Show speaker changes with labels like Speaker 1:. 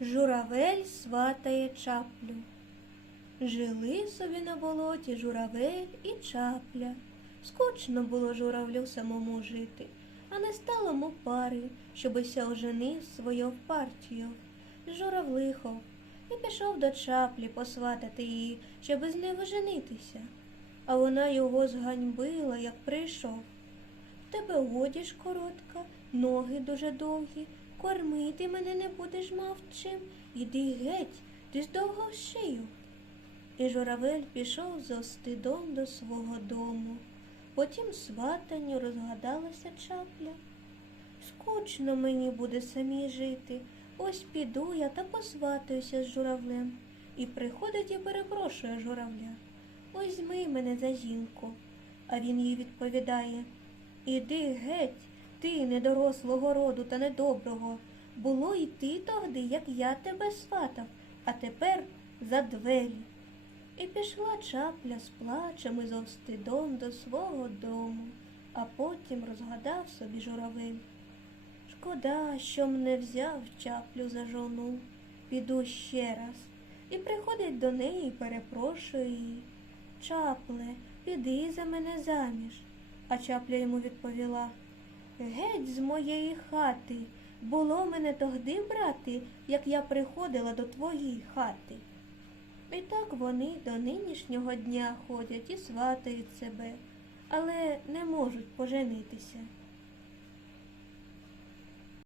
Speaker 1: Журавель сватає чаплю. Жили собі на болоті журавель і чапля. Скучно було журавлю самому жити, а не стало му пари, щоби ся оженив свою партію. Журавлихо і пішов до чаплі посватати її, щоби з нею женитися. А вона його зганьбила, як прийшов. В тебе одіж коротка, ноги дуже довгі, кормити мене не будеш мав чим. Іди геть, ти ж довго шию. І журавель пішов з остидом до свого дому. Потім сватанню розгадалася чапля. Скучно мені буде самій жити. Ось піду я та посватаюся з журавлем. І приходить і перепрошує журавля. Возьми мене за жінку. А він їй відповідає Іди геть, ти недорослого роду та недоброго. Було й ти тогди, як я тебе сватав, а тепер за двері. І пішла чапля з плачем і з овстидом до свого дому, а потім розгадав собі журавель. Шкода, що мене взяв чаплю за жону. Піду ще раз. І приходить до неї і перепрошує її. Чапле, піди за мене заміж. А чапля йому відповіла Геть з моєї хати. Було мене тогди брати, як я приходила до твоїй хати. І так вони до нинішнього дня ходять і сватають себе, але не можуть поженитися.